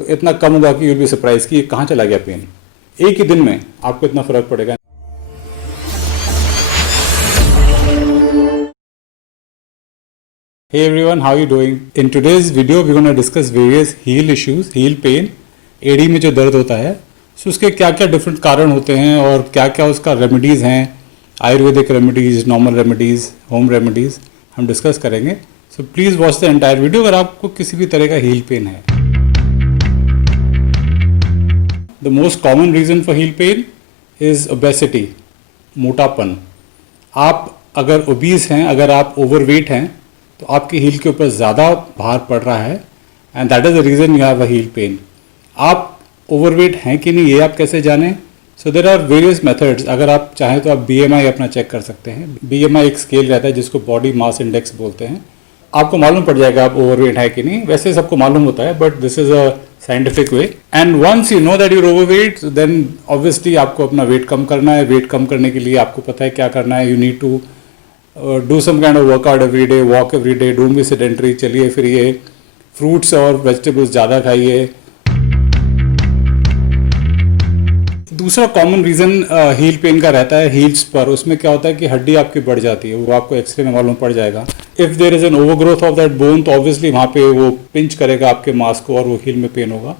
तो इतना कम होगा कि यू विल बी सरप्राइज कि ये कहाँ चला गया पेन। एक ही दिन में आपको इतना फर्क पड़ेगा। Hey everyone, how are you doing? In today's video, we're going to discuss various heel issues, heel pain, एड़ी में जो दर्द होता है, so उसके क्या क्या डिफरेंट कारण होते हैं और क्या क्या उसका रेमेडीज़ हैं, Ayurvedic remedies, normal remedies, home remedies हम डिस्कस करेंगे। So please watch the entire video अगर आपको किसी भी तरह का हील पेन है। The most common reason for heel pain is obesity, मोटापन। आप अगर ओबीज हैं, अगर आप ओवरवेट हैं, तो आपके हील के ऊपर ज़्यादा भार पड़ रहा है and that is the reason you have a heel pain. आप ओवरवेट हैं कि नहीं ये आप कैसे जानें? So there are various methods. अगर आप चाहें तो आप BMI अपना चेक कर सकते हैं। BMI एक स्केल रहता है जिसको बॉडी मास इंडेक्स बोलते हैं। आपको मालूम पड़ जाएगा आप ओवरवेट है कि नहीं। वैसे सबको मालूम होता है but this is a scientific way and once you know that you're overweight then obviously आपको अपना वेट कम करना है। वेट कम करने के लिए आपको पता है क्या करना है। You need to do some kind of workout every day, walk every day, don't be sedentary, चलिए फिरिए, फ्रूट्स और वेजिटेबल्स ज़्यादा खाइए। दूसरा कॉमन रीज़न हील पेन का रहता है हील्स पर। उसमें क्या होता है कि हड्डी आपकी बढ़ जाती है, वो आपको एक्सरे में मालूम पड़ जाएगा। If there is an overgrowth of that bone तो ऑब्वियसली वहाँ पे वो पिंच करेगा आपके मांस को और वो हील में पेन होगा।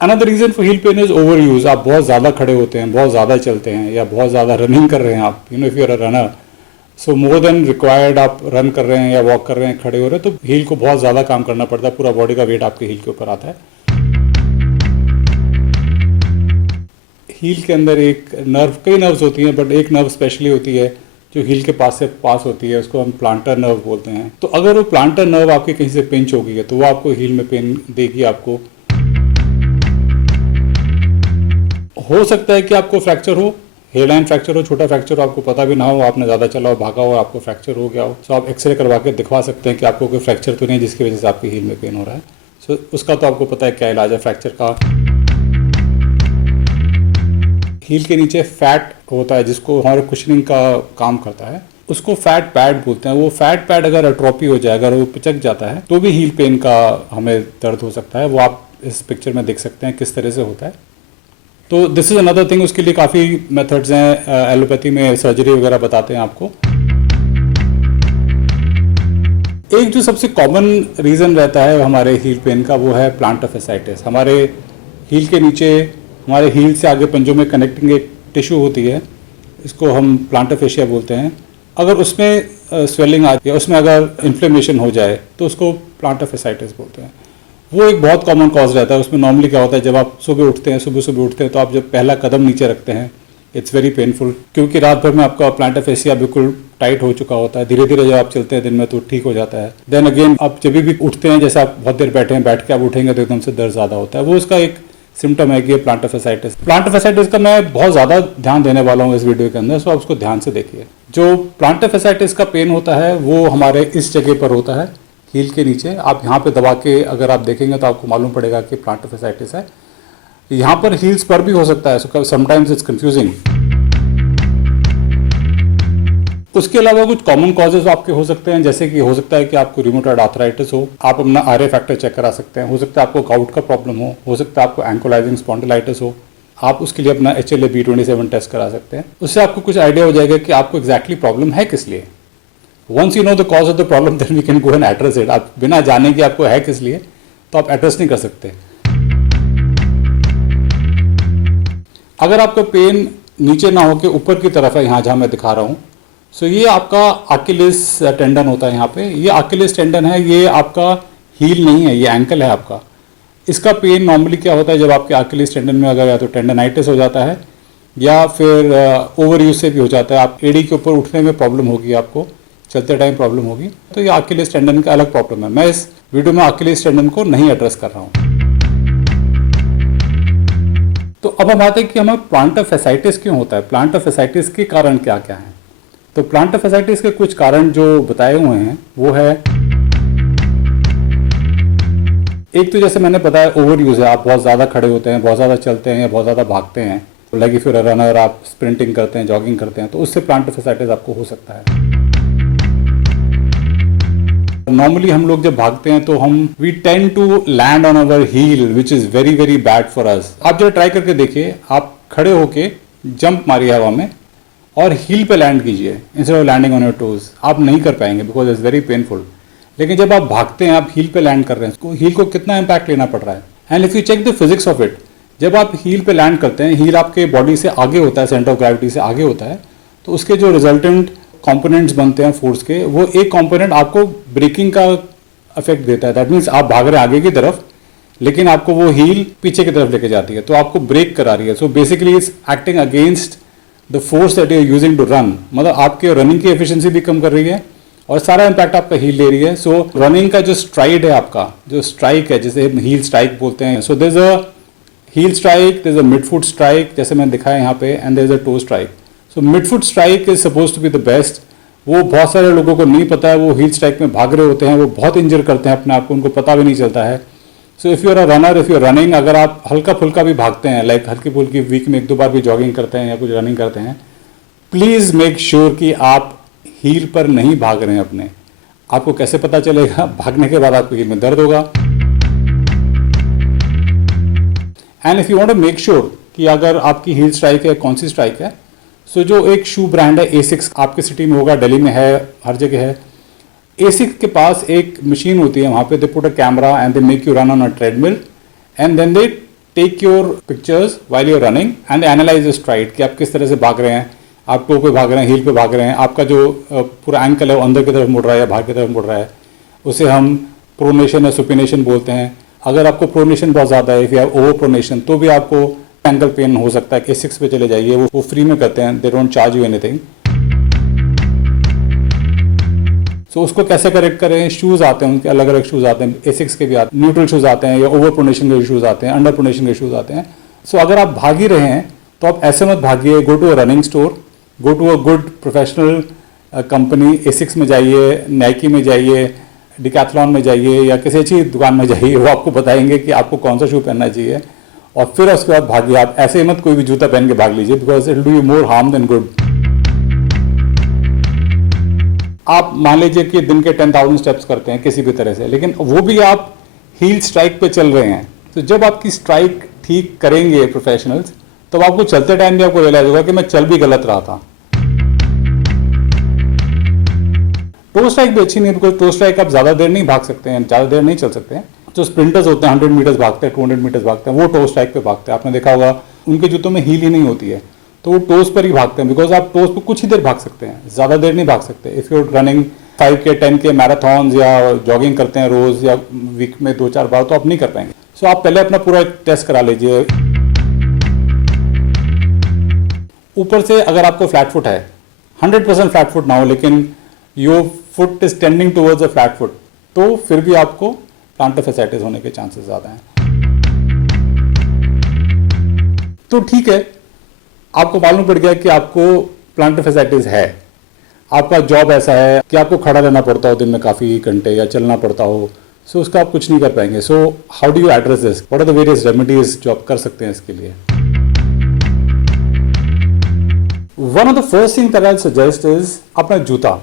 Another reason for heel pen is over use. आप बहुत ज़्यादा खड़े होते हैं, बहुत ज़्यादा चलते हैं या बहुत ज़्यादा रनिंग कर रहे हैं आप, you know if you are a runner, so more than required आप रन कर रहे हैं या वॉक कर रहे हैं, खड़े हो रहे हैं, तो हील को बहुत ज़्यादा काम करना पड़ता है। पूरा बॉडी का वेट आपके हील के ऊपर आता है। हील के अंदर एक नर्व, कई नर्व्स होती हैं बट एक नर्व स्पेशली होती है जो हील के पास से पास होती है, उसको हम प्लांटर नर्व बोलते हैं। तो अगर वो प्लांटर नर्व आपके कहीं से पिंच हो गई है तो वो आपको हील में पेन देगी। आपको हो सकता है कि आपको फ्रैक्चर हो, हेयरलाइन फ्रैक्चर हो, छोटा फ्रैक्चर हो, आपको पता भी ना हो, आपने ज़्यादा चला हो, भागा हो, आपको फ्रैक्चर हो गया हो। सो आप एक्सरे करवा के दिखवा सकते हैं कि आपको कोई फ्रैक्चर तो नहीं जिसकी वजह से आपकी हील में पेन हो रहा है। सो उसका तो आपको पता है क्या इलाज है फ्रैक्चर का। हील के नीचे फैट होता है जिसको हमारे कुशनिंग का काम करता है, उसको फैट पैड बोलते हैं। वो फैट पैड अगर एट्रोपी हो जाए, अगर वो पिचक जाता है तो भी हील पेन का हमें दर्द हो सकता है। वो आप इस पिक्चर में देख सकते हैं किस तरह से होता है। तो दिस इज़ अनदर थिंग। उसके लिए काफ़ी मेथड्स हैं। एलोपैथी में सर्जरी वगैरह बताते हैं आपको। एक जो सबसे कॉमन रीज़न रहता है हमारे हील पेन का वो है प्लांटर फैसाइटिस। हमारे हील के नीचे, हमारे हील से आगे पंजों में कनेक्टिंग एक टिश्यू होती है, इसको हम प्लांटर फेशिया बोलते हैं। अगर उसमें स्वेलिंग आ जाए, उसमें अगर इन्फ्लेमेशन हो जाए तो उसको प्लांटर फैसाइटिस बोलते हैं। वो एक बहुत कॉमन कॉज रहता है। उसमें नॉर्मली क्या होता है, जब आप सुबह उठते हैं, सुबह उठते हैं तो आप जब पहला कदम नीचे रखते हैं, इट्स वेरी पेनफुल, क्योंकि रात भर में आपका प्लांटर फेशिया बिल्कुल टाइट हो चुका होता है। धीरे धीरे जब आप चलते हैं दिन में तो ठीक हो जाता है। देन अगेन आप जब भी उठते हैं, जैसे आप बहुत देर बैठे हैं, बैठ के आप उठेंगे तो एकदम से दर्द ज़्यादा होता है। वो उसका एक सिम्टम है कि प्लांटर फैसाइटिस। प्लांटर फैसाइटिस का मैं बहुत ज़्यादा ध्यान देने वाला हूँ इस वीडियो के अंदर, सो आप उसको ध्यान से देखिए। जो प्लांटर फैसाइटिस का पेन होता है वो हमारे इस जगह पर होता है, हील के नीचे। आप यहाँ पे दबा के अगर आप देखेंगे तो आपको मालूम पड़ेगा कि प्लांटर फैसाइटिस है। यहाँ पर हील्स पर भी हो सकता है, सो समटाइम्स इट्स कंफ्यूजिंग। उसके अलावा कुछ कॉमन कॉजेज आपके हो सकते हैं, जैसे कि हो सकता है कि आपको रूमेटॉइड आर्थराइटिस हो, आप अपना RA फैक्टर चेक करा सकते हैं। हो सकता है आपको गाउट का प्रॉब्लम हो सकता है आपको एंकोलाइजिंग स्पॉन्डिलाइटिस हो, आप उसके लिए अपना HLA-B27 टेस्ट करा सकते हैं। उससे आपको कुछ आइडिया हो जाएगा कि आपको एग्जैक्टली प्रॉब्लम है किस लिए। Once you know the cause of the problem then we can go and address it. आप बिना जाने कि आपको है किस लिए तो आप एड्रेस नहीं कर सकते। अगर आपका पेन नीचे ना हो के ऊपर की तरफ है, यहाँ जहाँ मैं दिखा रहा हूँ, सो ये आपका अकिलिस टेंडन होता है। यहाँ पे ये अकिलिस टेंडन है, ये आपका हील नहीं है, ये एंकल है आपका। इसका पेन नॉर्मली क्या होता है, जब आपके अकिलिस टेंडन में अगर या तो टेंडनाइटिस हो जाता है या फिर ओवर यूज से भी हो जाता है। आप एड़ी के ऊपर उठने में प्रॉब्लम होगी, आपको चलते टाइम प्रॉब्लम होगी, तो ये अकिलिस टेंडन का अलग प्रॉब्लम है। मैं इस वीडियो में अकिलिस टेंडन को नहीं एड्रेस कर रहा हूँ। तो अब हम आते हैं कि हमें प्लांटर फैसाइटिस क्यों होता है, प्लांटर फैसाइटिस के कारण क्या क्या हैं। तो प्लांटर फैसाइटिस के कुछ कारण जो बताए हुए हैं वो है, एक तो जैसे मैंने बताया ओवर यूज है। आप बहुत ज़्यादा खड़े होते हैं, बहुत ज़्यादा चलते हैं या बहुत ज़्यादा भागते हैं, like if you are runner, आप स्प्रिंटिंग करते हैं, जॉगिंग करते हैं, तो उससे प्लांटर फैसाइटिस आपको हो सकता है। नॉर्मली हम लोग जब भागते हैं तो we tend to land on our heel which is very very bad for us. आप जरा ट्राई करके देखिए, आप खड़े होके जंप मारिए हवा में और हील पे लैंड कीजिए instead of landing on your toes. आप नहीं कर पाएंगे बिकॉज इट्स वेरी पेनफुल। लेकिन जब आप भागते हैं, आप हील पे लैंड कर रहे हैं, तो हील को कितना इम्पैक्ट लेना पड़ रहा है। And if you check the physics of it, जब आप हील पे लैंड करते हैं, हील आपके बॉडी से आगे होता है, सेंटर ऑफ ग्रेविटी से आगे होता है, तो उसके जो रिजल्टेंट कंपोनेंट्स बनते हैं फोर्स के, वो एक कंपोनेंट आपको ब्रेकिंग का इफेक्ट देता है। दैट मीन्स आप भाग रहे हैं आगे की तरफ, लेकिन आपको वो हील पीछे की तरफ लेके जाती है, तो आपको ब्रेक करा रही है। So basically it's acting against the force that you are using to run. मतलब आपके रनिंग की एफिशिएंसी भी कम कर रही है और सारा इम्पैक्ट आपका हील ले रही है। सो रनिंग का जो स्ट्राइड है, आपका जो स्ट्राइक है, जिसे हील स्ट्राइक बोलते हैं, so there is a heel strike, there is a mid foot strike, जैसे मैंने दिखाया यहाँ पे, and there is a toe strike. So mid foot strike is suppose to be the best. वो बहुत सारे लोगों को नहीं पता है, वो हील स्ट्राइक में भाग रहे होते हैं, वो बहुत इंजर करते हैं अपने आप को, उनको पता भी नहीं चलता है। So if you are a runner, if you are running, अगर आप हल्का फुल्का भी भागते हैं, लाइक हल्की फुल्की वीक में 1-2 बार भी जॉगिंग करते हैं या कुछ रनिंग करते हैं, प्लीज़ मेक श्योर कि आप हील पर नहीं भाग रहे हैं अपने। आपको कैसे पता चलेगा? भागने के बाद आपको हील में दर्द होगा। And if you want to make sure कि अगर आपकी हील स्ट्राइक है, कौन सी स्ट्राइक है, सो जो एक शू ब्रांड है एसिक्स, आपके सिटी में होगा, दिल्ली में है, हर जगह है। एसिक्स के पास एक मशीन होती है, वहाँ पे they put a camera and they make you run on a treadmill and then they take your pictures while you are running and they analyse the stride कि आप किस तरह से भाग रहे हैं, आप टो पे भाग रहे हैं, हील पे भाग रहे हैं, आपका जो पूरा एंकल है वो अंदर की तरफ मुड़ रहा है या बाहर की तरफ मुड़ रहा है। उसे हम प्रोनेशन या सुपिनेशन बोलते हैं। अगर आपको प्रोनेशन बहुत ज़्यादा है, या ओवर प्रोनेशन, तो भी आपको एंकल पेन हो सकता है। एसिक्स पे चले जाइए, वो फ्री में करते हैं, they don't charge you anything. So उसको कैसे करेक्ट करें? शूज़ आते हैं, उनके अलग अलग शूज़ आते हैं, एसिक्स के भी आते हैं, न्यूट्रल शूज़ आते हैं, या ओवर प्रोनेशन के शूज़ आते हैं, अंडर प्रोनेशन के शूज़ आते हैं। सो अगर आप भाग ही रहे हैं तो आप ऐसे मत भागिए। Go to a running store, go to a good professional company, Asics में जाइए, नाइकी में जाइए, डिकैथलॉन में जाइए, या किसी अच्छी दुकान में जाइए, वो आपको बताएंगे कि आपको कौन सा शू पहनना चाहिए, और फिर उसके बाद भागिए। आप ऐसे ही मत कोई भी जूता पहन के भाग लीजिए, because it will do you more harm then good. आप मान लीजिए कि दिन के 10,000 स्टेप्स करते हैं किसी भी तरह से, लेकिन वो भी आप हील स्ट्राइक पे चल रहे हैं, तो जब आपकी स्ट्राइक ठीक करेंगे प्रोफेशनल्स, तब आपको चलते टाइम भी आपको रियलाइज होगा कि मैं चल भी गलत रहा था। टो स्ट्राइक भी अच्छी नहीं है, बिकॉज टो स्ट्राइक आप ज़्यादा देर नहीं भाग सकते हैं, ज़्यादा देर नहीं चल सकते हैं। जो स्प्रिंटर्स होते हैं 100 मीटर्स भागते हैं, 200 मीटर्स भागते हैं, वो टो स्ट्राइक पे भागते हैं। आपने देखा होगा उनके जूतों में हील ही नहीं होती है, तो वो टोस पर ही भागते हैं, बिकॉज आप टोस पर कुछ ही देर भाग सकते हैं, ज़्यादा देर नहीं भाग सकते। If you running 5K 10K marathons या जॉगिंग करते हैं रोज़ या वीक में 2-4 बार, तो आप नहीं कर पाएंगे। सो आप पहले अपना पूरा टेस्ट करा लीजिए। ऊपर से अगर आपको फ्लैट फुट है, 100% फ्लैट फुट ना हो, लेकिन your foot is tending towards a flat foot, तो फिर भी आपको प्लांटर फैसाइटिस होने के चांसेस ज़्यादा हैं। तो ठीक है, आपको मालूम पड़ गया कि आपको प्लांटर फैसाइटिस है, आपका जॉब ऐसा है कि आपको खड़ा रहना पड़ता हो दिन में काफ़ी घंटे, या चलना पड़ता हो, सो उसका आप कुछ नहीं कर पाएंगे। So how do you address this? What are the various remedies जो आप कर सकते हैं इसके लिए? One of the first thing that I suggest is अपना जूता।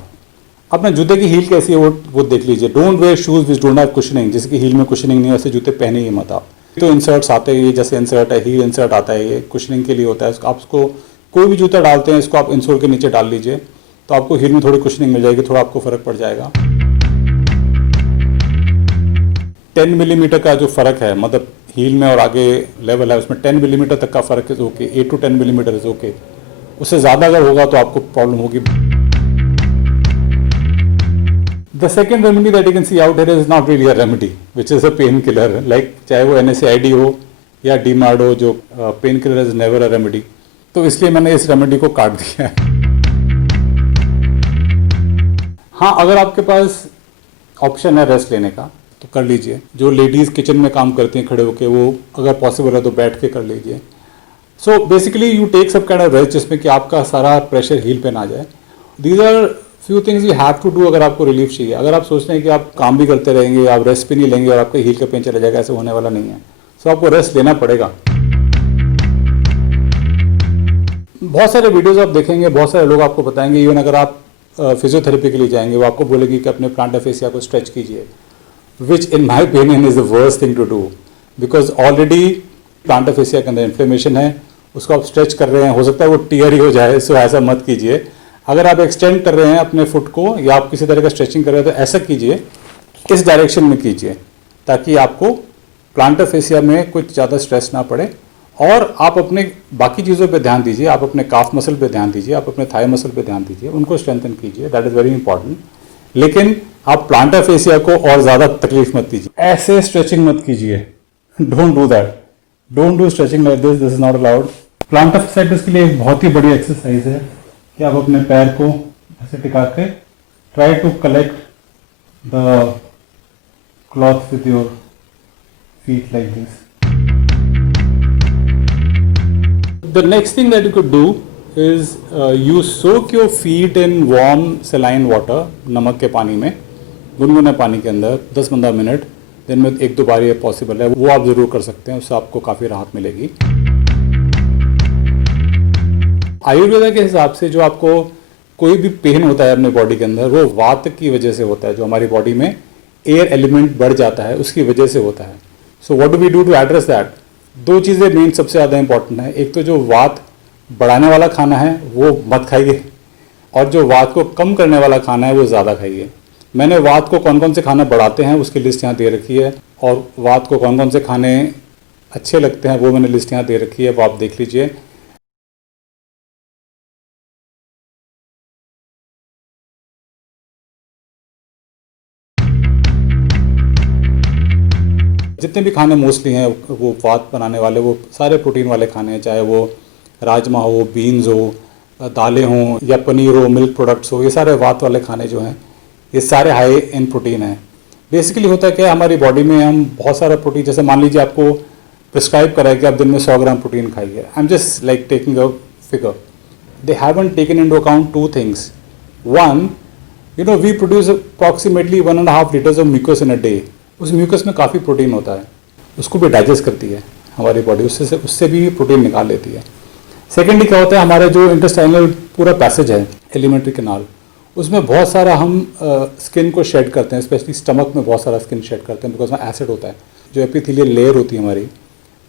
अपने जूते की हील कैसी है वो देख लीजिए। Don't wear shoes which don't have cushioning, जिसकी हील में कुशनिंग नहीं है, ऐसे जूते पहने ही मत आप। तो इंसर्ट्स आते हैं, ये जैसे इंसर्ट है, हील इंसर्ट आता है, ये कुशनिंग के लिए होता है। आप उसको कोई भी जूता डालते हैं, इसको आप इंसोल के नीचे डाल लीजिए, तो आपको हील में थोड़ी कुशनिंग मिल जाएगी, थोड़ा आपको फर्क पड़ जाएगा। 10 मिलीमीटर का जो फर्क है, मतलब हील में और आगे लेवल है, उसमें 10 मिलीमीटर तक का फर्क is okay, 8 to 10 millimetre is okay. उससे ज़्यादा अगर होगा तो आपको प्रॉब्लम होगी। The second remedy that you can see out here is not really a remedy, which is a painkiller. Like चाहे वो NSAID हो या DMARD हो, जो painkiller is never a remedy. तो इसलिए मैंने इस रेमेडी को काट दिया है। हाँ, अगर आपके पास ऑप्शन है रेस्ट लेने का तो कर लीजिए। जो लेडीज़ किचन में काम करती हैं खड़े होके, वो अगर पॉसिबल है तो बैठ के कर लीजिए। So basically you take some kind of rest जिसमें कि आपका सारा प्रेशर हील पे ना जाए। These are few things you have to do अगर आपको रिलीफ चाहिए। अगर आप सोचते हैं कि आप काम भी करते रहेंगे, आप रेस्ट भी नहीं लेंगे और आपके हील का पेन चला जाएगा, ऐसे होने वाला नहीं है। सो आपको रेस्ट लेना पड़ेगा। बहुत सारे वीडियोस आप देखेंगे, बहुत सारे लोग आपको बताएंगे, इवन अगर आप फिजियोथेरेपी के लिए जाएंगे वो आपको बोलेंगे कि अपने प्लांटर फेसिया को स्ट्रेच कीजिए, which in my opinion is the worst thing to do, because already plantar fascia के अंदर इन्फ्लेमेशन है, उसको आप स्ट्रेच कर रहे हैं, हो सकता है वो टीयर ही हो जाए, सो ऐसा मत कीजिए। अगर आप एक्सटेंड कर रहे हैं अपने फुट को या आप किसी तरह का स्ट्रेचिंग कर रहे हैं तो ऐसा कीजिए, इस डायरेक्शन में कीजिए, ताकि आपको प्लांटर फेसिया में कुछ ज़्यादा स्ट्रेस ना पड़े। और आप अपने बाकी चीज़ों पे ध्यान दीजिए, आप अपने काफ मसल पे ध्यान दीजिए, आप अपने थाई मसल पे ध्यान दीजिए, उनको स्ट्रेंथन कीजिए, दैट इज़ वेरी इंपॉर्टेंट। लेकिन आप प्लांटर फेसिया को और ज़्यादा तकलीफ मत दीजिए, ऐसे स्ट्रेचिंग मत कीजिए, don't do that, don't do stretching like this, this is not allowed. Planter fasciitis के लिए एक बहुत ही बड़ी एक्सरसाइज है कि आप अपने पैर को ऐसे टिका के try to collect the cloth with your feet like this. The next thing that you could do is you soak your feet in warm saline water, नमक के पानी में, गुनगुने पानी के अंदर 10-15 मिनट, दिन में 1-2 बार ये पॉसिबल है, वो आप ज़रूर कर सकते हैं, उससे आपको काफ़ी राहत मिलेगी। आयुर्वेदा के हिसाब से जो आपको कोई भी पेन होता है अपने बॉडी के अंदर, वो वात की वजह से होता है, जो हमारी बॉडी में एयर एलिमेंट बढ़ जाता है उसकी वजह से होता है। So what do we do to address that? 2 चीज़ें मेन सबसे ज़्यादा इंपॉर्टेंट है। एक तो जो वात बढ़ाने वाला खाना है वो मत खाइए, और जो वात को कम करने वाला खाना है वो ज़्यादा खाइए। मैंने वात को कौन कौन से खाना बढ़ाते हैं उसकी लिस्ट यहाँ दे रखी है, और वात को कौन कौन से खाने अच्छे लगते हैं वो मैंने लिस्ट यहाँ दे रखी है, वो आप देख लीजिए। जितने भी खाने मोस्टली हैं वो वात बनाने वाले, वो सारे प्रोटीन वाले खाने हैं, चाहे वो राजमा हो, बीन्स हो, दालें हों या पनीर हो, मिल्क प्रोडक्ट्स हो, ये सारे वात वाले खाने जो हैं ये सारे हाई इन प्रोटीन हैं। बेसिकली होता है क्या, हमारी बॉडी में हम बहुत सारा प्रोटीन, जैसे मान लीजिए आपको प्रिस्क्राइब करा है कि आप दिन में 100 ग्राम प्रोटीन खाइए, I am just like taking a figure, they haven't taken into account 2 थिंग्स। One, you know we produce approximately 1.5 litres of mucus in a day. उस म्यूकस में काफ़ी प्रोटीन होता है, उसको भी डाइजेस्ट करती है हमारी बॉडी, उससे भी प्रोटीन निकाल लेती है। सेकेंडली क्या होता है, हमारा जो इंटेस्टाइनल पूरा पैसेज है, एलिमेंट्री कैनाल, उसमें बहुत सारा हम स्किन को शेड करते हैं, स्पेशली स्टमक में बहुत सारा स्किन शेड करते हैं, बिकॉज में एसिड होता है। जो एपिथेलियल लेयर होती है हमारी,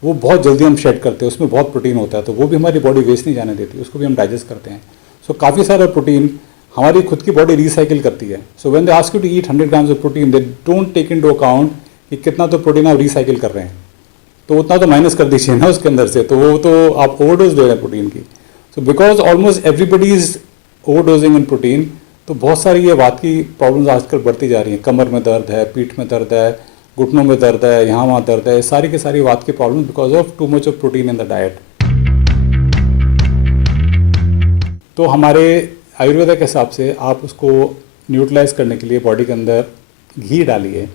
वो बहुत जल्दी हम शेड करते हैं, उसमें बहुत प्रोटीन होता है, तो वो भी हमारी बॉडी वेस्ट नहीं जाने देती, उसको भी हम डाइजेस्ट करते हैं। सो काफ़ी सारा प्रोटीन हमारी खुद की बॉडी रिसाइकिल करती है। So when they ask you to eat 100 grams of protein, they don't take into account कि कितना तो प्रोटीन आप रिसाइकिल कर रहे हैं, तो उतना तो माइनस कर दीजिए ना उसके अंदर से, तो वो तो आप ओवरडोज ले रहे हैं प्रोटीन की। So because almost everybody is overdosing in protein, तो बहुत सारी ये बात की प्रॉब्लम्स आजकल बढ़ती जा रही हैं। कमर में दर्द है, पीठ में दर्द है, घुटनों में दर्द है, यहाँ वहाँ दर्द है, सारी की सारी बात की problem because of too much of protein in the diet. तो हमारे आयुर्वेदा के हिसाब से आप उसको न्यूट्रलाइज करने के लिए बॉडी के अंदर घी डालिए।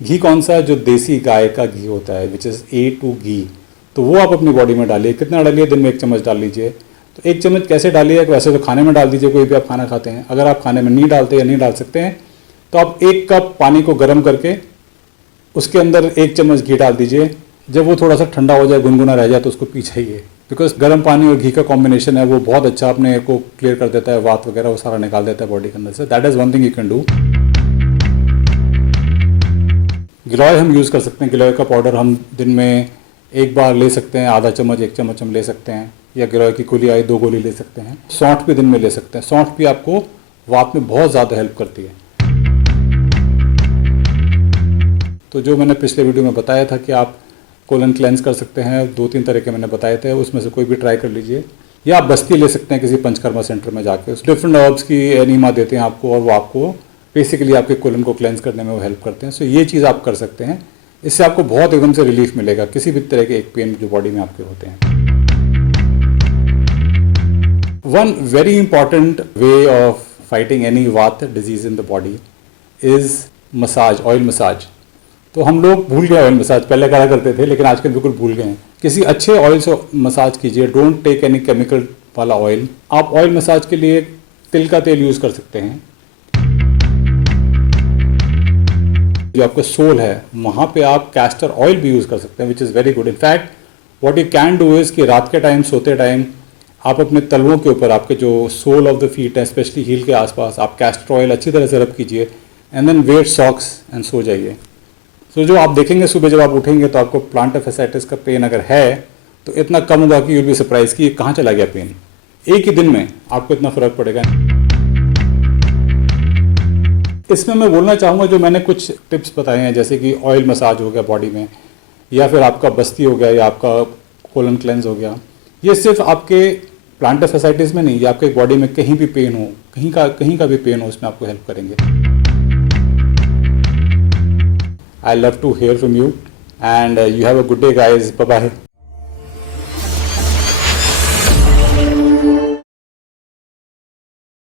घी कौन सा? जो देसी गाय का घी होता है, विच इज़ A2 घी, तो वो आप अपनी बॉडी में डालिए। कितना डालिए? दिन में 1 चम्मच डाल लीजिए। तो 1 चम्मच कैसे डालिए? वैसे तो खाने में डाल दीजिए, कोई भी आप खाना खाते हैं। अगर आप खाने में नहीं डालते या नहीं डाल सकते हैं तो आप 1 कप पानी को गर्म करके उसके अंदर 1 चम्मच घी डाल दीजिए। जब वो थोड़ा सा ठंडा हो जाए, गुनगुना रह जाए, तो उसको पी जाइए। बिकॉज गर्म पानी और घी का कॉम्बिनेशन है वो बहुत अच्छा अपने को क्लियर कर देता है, वात वगैरह वो सारा निकाल देता है बॉडी के अंदर से। That is one thing you can do. गिलोय हम यूज़ कर सकते हैं। गिलोय का पाउडर हम दिन में 1 बार ले सकते हैं, आधा चम्मच 1 चम्मच हम ले सकते हैं, या गिलोय की गोली आई 2 गोली ले सकते हैं। सौंठ भी दिन में ले सकते हैं। सौंठ भी आपको वात में बहुत ज़्यादा हेल्प करती है। तो जो मैंने पिछले वीडियो में बताया था कि आप कोलन क्लेंस कर सकते हैं, 2-3 तरह के मैंने बताए थे, उसमें से कोई भी ट्राई कर लीजिए। या आप बस्ती ले सकते हैं किसी पंचकर्मा सेंटर में जाके, उस डिफरेंट हर्ब्स की एनीमा देते हैं आपको, और वो आपको बेसिकली आपके कोलन को क्लेंस करने में वो हेल्प करते हैं। सो ये चीज़ आप कर सकते हैं, इससे आपको बहुत एकदम से रिलीफ मिलेगा किसी भी तरह के एक पेन जो बॉडी में आपके होते हैं। One very important way of fighting any वात disease in the body is massage, oil massage. तो हम लोग भूल गए ऑयल मसाज, पहले करा करते थे लेकिन आजकल बिल्कुल भूल गए हैं। किसी अच्छे ऑयल से मसाज कीजिए, डोंट टेक एनी केमिकल वाला ऑयल। आप ऑयल मसाज के लिए तिल का तेल यूज़ कर सकते हैं। जो आपका सोल है वहाँ पे आप कैस्टर ऑयल भी यूज़ कर सकते हैं, which is very good. In fact what you can do is कि रात के टाइम सोते टाइम आप अपने तलवों के ऊपर, आपके जो सोल ऑफ द फीट है, स्पेशली हील के आसपास, आप कैस्टर ऑयल अच्छी तरह से रब कीजिए and then wear socks and सो जाइए। सो जो आप देखेंगे सुबह जब आप उठेंगे तो आपको प्लांटर फैसाइटिस का पेन अगर है तो इतना कम होगा कि यूल बी सरप्राइज कि ये कहाँ चला गया पेन। एक ही दिन में आपको इतना फर्क पड़ेगा। इसमें मैं बोलना चाहूँगा जो मैंने कुछ टिप्स बताए हैं, जैसे कि ऑयल मसाज हो गया बॉडी में, या फिर आपका बस्ती हो गया, या आपका कोलन क्लेंस हो गया, ये सिर्फ आपके प्लांटर फैसाइटिस में नहीं, ये आपके बॉडी में कहीं भी पेन हो, कहीं का भी पेन हो, इसमें आपको हेल्प करेंगे। I love to hear from you and you have a good day guys. Bye bye.